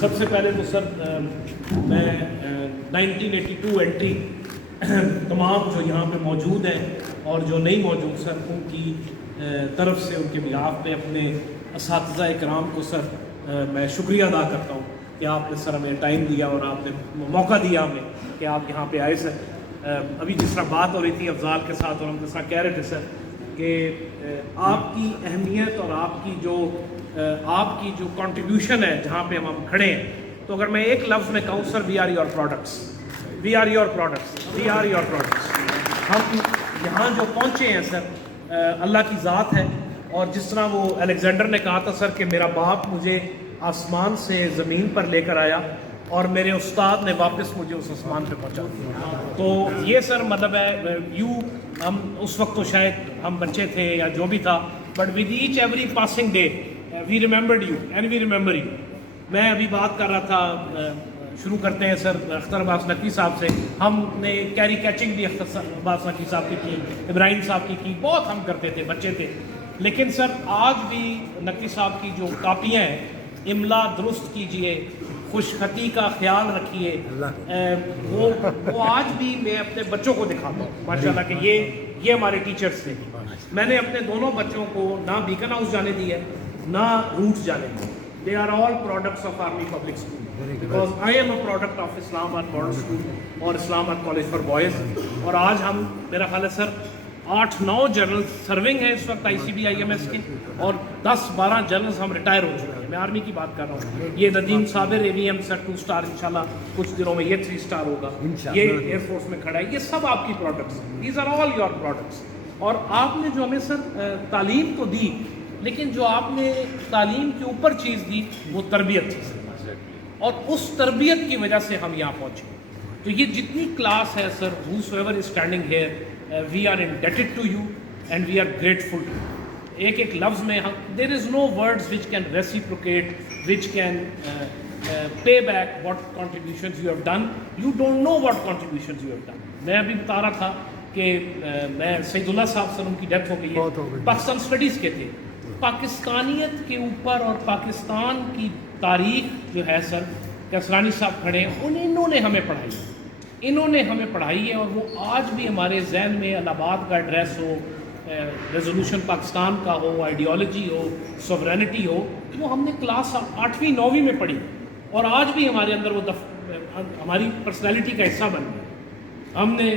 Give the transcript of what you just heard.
سب سے پہلے تو سر میں 1982 انٹری تمام جو یہاں پہ موجود ہیں اور جو نہیں موجود سر ان کی طرف سے ان کے بیہاف پہ اپنے اساتذہ اکرام کو سر میں شکریہ ادا کرتا ہوں کہ آپ نے سر ہمیں ٹائم دیا اور آپ نے موقع دیا ہمیں کہ آپ یہاں پہ آئے سر. ابھی جس طرح بات ہو رہی تھی افضال کے ساتھ اور ہم جس طرح کہہ رہے تھے سر کہ آپ کی اہمیت اور آپ کی جو کنٹریبیوشن ہے جہاں پہ ہم کھڑے ہیں, تو اگر میں ایک لفظ میں کہوں sir we are your products, we are your products, we are your products. ہم یہاں جو پہنچے ہیں سر اللہ کی ذات ہے. اور جس طرح وہ الیگزینڈر نے کہا تھا سر کہ میرا باپ مجھے آسمان سے زمین پر لے کر آیا اور میرے استاد نے واپس مجھے اس آسمان پہ پہنچا دیا. تو یہ سر مطلب ہے ہم اس وقت تو شاید ہم بچے تھے یا جو بھی تھا, but with each every passing day we remembered you and we remember you. میں ابھی بات کر رہا تھا, شروع کرتے ہیں سر اختر عباس نقوی صاحب سے. ہم نے کیری کیچنگ بھی اختر عباس نقوی صاحب کی ابراہیم صاحب کی بہت ہم کرتے تھے, بچے تھے. لیکن سر آج بھی نقوی صاحب کی جو کاپیاں ہیں, املا درست کیجئے, خوش خطی کا خیال رکھیے, وہ آج بھی میں اپنے بچوں کو دکھاتا ہوں ماشاءاللہ کہ یہ ہمارے ٹیچرز تھے. میں نے اپنے دونوں بچوں کو نہ بیکن ہاؤس جانے دی ہے نہ روٹس جانے دی. They are all products of Army Public School because I am a product of Islamabad Model School اور Islamabad College for Boys. اور آج ہم میرا خیال ہے سر 8-9 جنرل سرونگ ہیں اس وقت ICB-IMS کے, اور 10-12 جنرلز ہم ریٹائر ہو چکے ہیں. میں آرمی کی بات کر رہا ہوں. یہ ندیم صابر AVM سر 2 اسٹار انشاءاللہ کچھ دنوں میں یہ 3 اسٹار ہوگا. یہ ایئر فورس میں کھڑا ہے. یہ سب آپ کی پروڈکٹس ہیں. These are all your products. اور آپ نے جو ہمیں سر تعلیم تو دی, لیکن جو آپ نے تعلیم کے اوپر چیز دی وہ تربیت تھی سر, اور اس تربیت کی وجہ سے ہم یہاں پہنچے. تو یہ جتنی کلاس ہے سر, whosoever is standing here, we are indebted to you and we are grateful to you. ایک لفظ میں there is no words which can reciprocate, which can pay back what contributions you have done. You don't know what contributions you have done. میں ابھی بتا رہا تھا کہ میں سعید اللہ صاحب سر ان کی ڈیتھ ہو گئی ہے, پاکستان اسٹڈیز کے تھے. پاکستانیت کے اوپر اور پاکستان کی تاریخ جو ہے سر کسرانی صاحب کھڑے ہیں, انہوں نے ہمیں پڑھائی, انہوں نے ہمیں پڑھائی ہے. اور وہ آج بھی ہمارے ذہن میں الہ آباد کا ایڈریس ہو, ریزولوشن پاکستان کا ہو, آئیڈیالوجی ہو, سوورینٹی ہو, وہ ہم نے کلاس 8ویں 9ویں میں پڑھی اور آج بھی ہمارے اندر وہ ہماری پرسنالٹی کا حصہ بن گیا. ہم نے